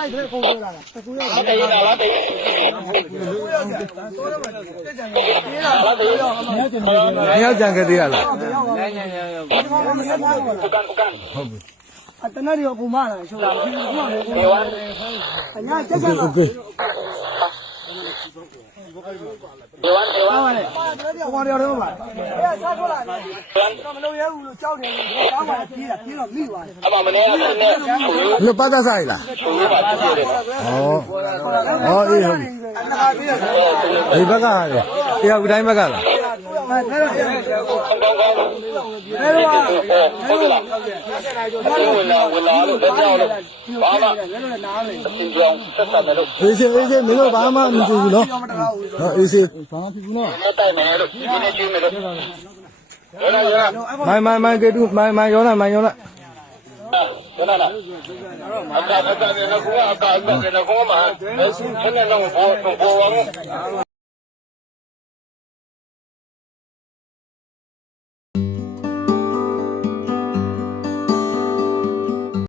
လိုက်တဲ့ပုံစံလာတာတကူရောက်တယ်တကူရောက်တယ်တကူရောက်တယ်တော်ရမှာတက်ကြံရေးလာတကူရောက်မှာမြောက်ကြံခဲ့သေးရလားညညညဟုတ်ပြီအတနာရီကိုမလာရှုပ်တယ်ဒီမှာကိုအညာတက်ကြံ ပါတယ်ဟိုပေါ်တယ်တော့ပါအဲစားထွက်လာတယ်မလို့ရဘူးလို့ကြောက်တယ်လို့ကောင်းပါပြေးတာပြေးတော့မိသွားတယ်အမမနေရတဲ့နဲ့ကိုရလို့ပတ်သက်ဆိုင်လားကိုရပါပြည့်တယ်ဩဩအေးဟုတ်ပြီအနာပြေးတယ်ဒီဘက်ကဟာလေတရားဥတိုင်းဘက်ကလားအဲဖဲတော့ဖဲတော့ ကောင်းကောင်းဖဲတော့ဟုတ်လားဝင်လာဝင်လာလို့လက်ကြောက်လို့ဘာမှလည်းလည်းနားလေသင်ကြောင်းဆက်ဆက်မယ်လို့အေးစေးအေးစေးမင်းတို့ဘာမှမကြည့်ဘူးနော်ဟောအေးစေးဘာမှဖြစ်ဘူးနော်နဲ့တိုင်မယ်လို့ဒီနေ့ကျွေးမယ်လို့ရလာရလာမိုင်မိုင်မိုင်ကေတူမိုင်မိုင်ရောလာမိုင်ရောလာရလာလားအကာအကာနဲ့ကောအကာအကာနဲ့ကောမှာဆင်းနေတော့ဘောဘောဝါ